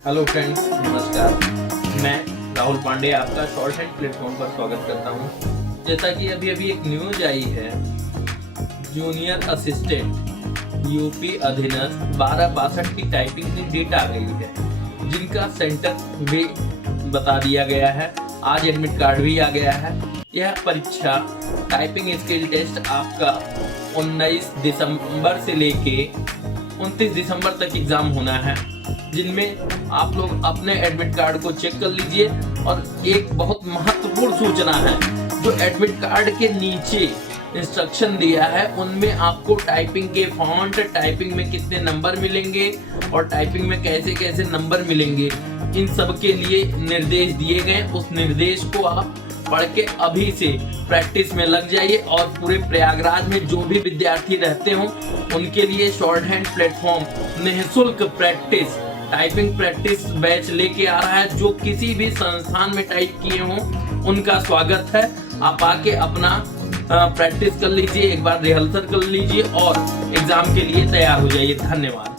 Hello friends, नमस्कार। मैं राहुल पांडे आपका शॉर्ट हैंड प्लेटफॉर्म पर स्वागत करता हूं। जैसा कि अभी एक न्यूज आई है, जूनियर असिस्टेंट यूपी अधीनस्थ 1262 की टाइपिंग की डेट आ गई है, जिनका सेंटर भी बता दिया गया है। आज एडमिट कार्ड भी आ गया है। यह परीक्षा टाइपिंग स्किल टेस्ट आपका 19 दिसंबर से लेके 29 दिसंबर तक एग्जाम होना है, जिनमें आप लोग अपने एडमिट कार्ड को चेक कर लीजिए। और एक बहुत महत्वपूर्ण सूचना है, जो एडमिट कार्ड के नीचे इंस्ट्रक्शन दिया है, उनमें आपको टाइपिंग के फॉन्ट, टाइपिंग में कितने नंबर मिलेंगे और टाइपिंग में कैसे कैसे नंबर मिलेंगे, इन सब के लिए निर्देश दिए गए। उस निर्देश को आप पढ़ के अभी से प्रैक्टिस में लग जाइए। और पूरे प्रयागराज में जो भी विद्यार्थी रहते हो, उनके लिए शॉर्ट हैंड प्लेटफॉर्म निःशुल्क प्रैक्टिस टाइपिंग प्रैक्टिस बैच लेके आ रहा है। जो किसी भी संस्थान में टाइप किए हों, उनका स्वागत है। आप आके अपना प्रैक्टिस कर लीजिए, एक बार रिहर्सल कर लीजिए और एग्जाम के लिए तैयार हो जाइए। धन्यवाद।